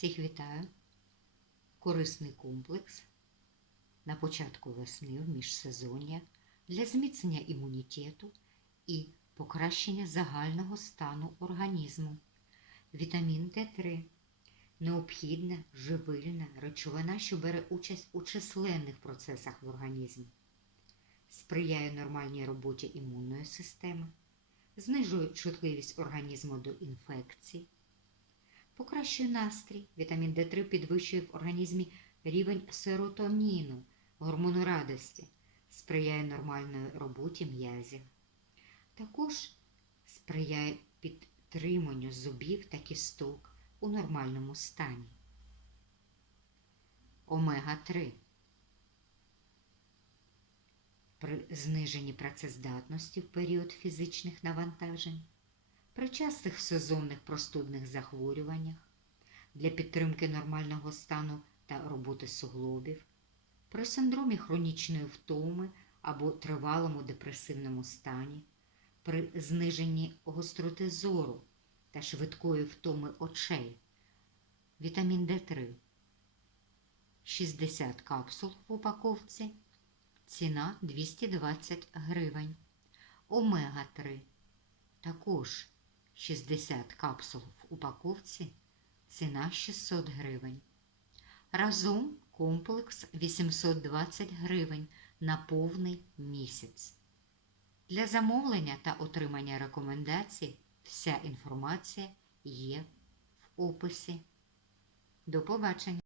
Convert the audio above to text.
Всіх вітаю. Корисний комплекс на початку весни в міжсезоння для зміцнення імунітету і покращення загального стану організму. Вітамін Д3 необхідна живильна речовина, що бере участь у численних процесах в організмі, сприяє нормальній роботі імунної системи, знижує чутливість організму до інфекцій. Покращує настрій. Вітамін Д3 підвищує в організмі рівень серотоніну, гормону радості, сприяє нормальної роботі м'язів. Також сприяє підтриманню зубів та кісток у нормальному стані. Омега-3 при зниженні працездатності в період фізичних навантажень при частих сезонних простудних захворюваннях, для підтримки нормального стану та роботи суглобів, при синдромі хронічної втоми або тривалому депресивному стані, при зниженні гостроти зору та швидкої втоми очей, вітамін Д3, 60 капсул в упаковці, ціна 220 гривень, омега-3 також 60 капсул в упаковці, ціна 600 гривень. Разом комплекс 820 гривень на повний місяць. Для замовлення та отримання рекомендацій вся інформація є в описі. До побачення!